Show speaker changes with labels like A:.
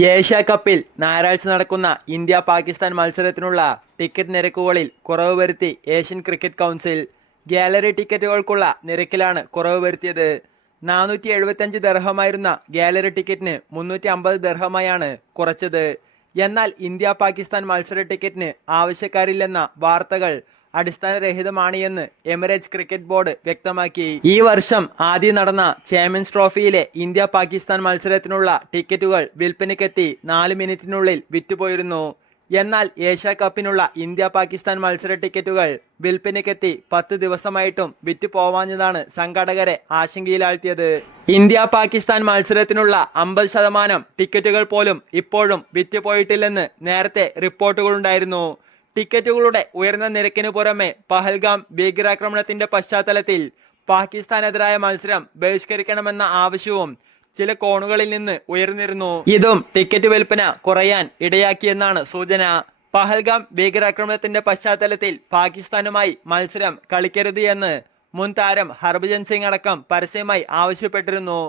A: Asia കപ്പിൽ ഞായറാഴ്ച നടക്കുന്ന ഇന്ത്യ പാകിസ്ഥാൻ മത്സരത്തിനുള്ള ടിക്കറ്റ് നിരക്കുകളിൽ കുറവ് വരുത്തി ഏഷ്യൻ ക്രിക്കറ്റ് കൗൺസിൽ ഗാലറി ടിക്കറ്റുകൾക്കുള്ള നിരക്കിലാണ് കുറവ് വരുത്തിയത്. നാനൂറ്റി എഴുപത്തഞ്ച് ദർഹമായിരുന്ന ഗാലറി ടിക്കറ്റിന് മുന്നൂറ്റി അമ്പത് ദർഹമായാണ് കുറച്ചത്. എന്നാൽ ഇന്ത്യ പാകിസ്ഥാൻ മത്സര ടിക്കറ്റിന് ആവശ്യക്കാരില്ലെന്ന വാർത്തകൾ അടിസ്ഥാനരഹിതമാണ് എന്ന് എമിറേറ്റ്സ് ക്രിക്കറ്റ് ബോർഡ് വ്യക്തമാക്കി. ഈ വർഷം ആദ്യം നടന്ന ചാമ്പ്യൻസ് ട്രോഫിയിലെ ഇന്ത്യ പാകിസ്ഥാൻ മത്സരത്തിനുള്ള ടിക്കറ്റുകൾ വിൽപ്പനയ്ക്കെത്തി നാല് മിനിറ്റിനുള്ളിൽ വിറ്റുപോയിരുന്നു. എന്നാൽ ഏഷ്യ കപ്പിനുള്ള ഇന്ത്യ പാകിസ്ഥാൻ മത്സര ടിക്കറ്റുകൾ വിൽപ്പനയ്ക്കെത്തി പത്ത് ദിവസമായിട്ടും വിറ്റു പോവാഞ്ഞതാണ് സംഘാടകരെ ആശങ്കയിലാഴ്ത്തിയത്. ഇന്ത്യ പാകിസ്ഥാൻ മത്സരത്തിനുള്ള അമ്പത് ശതമാനം ടിക്കറ്റുകൾ പോലും ഇപ്പോഴും വിറ്റുപോയിട്ടില്ലെന്ന് നേരത്തെ റിപ്പോർട്ടുകളുണ്ടായിരുന്നു. ടിക്കറ്റുകളുടെ ഉയർന്ന നിരക്കിനു പുറമെ പഹൽഗാം ഭീകരാക്രമണത്തിന്റെ പശ്ചാത്തലത്തിൽ പാകിസ്ഥാനെതിരായ മത്സരം ബഹിഷ്കരിക്കണമെന്ന ആവശ്യവും ചില കോണുകളിൽ നിന്ന് ഉയർന്നിരുന്നു. ഇതും ടിക്കറ്റ് വിൽപ്പന കുറയാൻ ഇടയാക്കിയെന്നാണ് സൂചന. പഹൽഗാം ഭീകരാക്രമണത്തിന്റെ പശ്ചാത്തലത്തിൽ പാകിസ്ഥാനുമായി മത്സരം കളിക്കരുത് എന്ന് മുൻ താരം ഹർഭജൻ സിംഗ് അടക്കം പരസ്യമായി ആവശ്യപ്പെട്ടിരുന്നു.